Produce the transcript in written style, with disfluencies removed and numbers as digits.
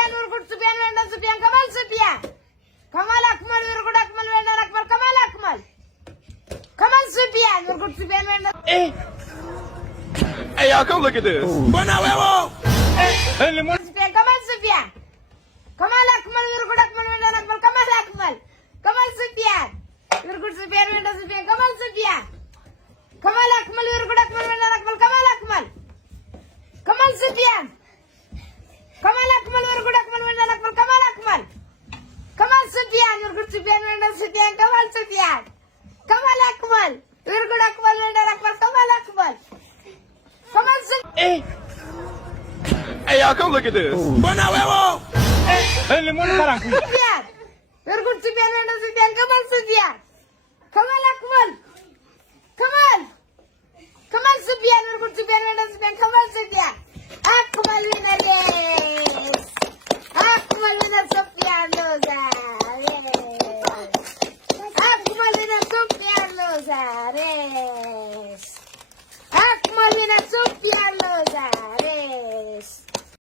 Sufian, Urgut Sufian, Venda Sufian, Kamal Sufian. Kamal Akmal, Urgut Akmal, Venda Akmal, Kamal Akmal. Kamal Sufian, Urgut Sufian, Venda. Hey, y'all, come look at this. Buena huevo! Sufian, Kamal Sufian. Kamal Akmal, Urgut Akmal, Venda Akmal, Kamal Akmal. Kamal Sufian. Urgut Sufian, Venda Sufian, Kamal Sufian. Kamal Akmal, Urgut Akmal, Venda Akmal, Kamal Akmal. Kamal Sufian. Kamal Akmal, Urgut Akmal, Venda Akmal, Kamal Akmal. Kamal Sufian, Urgut Sufian, Venda Sufian, Kamal Sufian. Kamal Akmal, Urgut Akmal, Venda Akmal, Kamal Akmal. Kamal Sufian. Hey, y'all, come look at this. Buena huevo! Sufian. Urgut Sufian, Venda Sufian, Kamal Sufian. Kamal Akmal. Kamal. Kamal Sufian, Urgut Sufian, Venda Sufian, Kamal Sufian. Akmal winner, yes. Akmal winner, Sufian loser. Yes. Akmal winner, Sufian loser. Yes. Akmal winner, Sufian loser.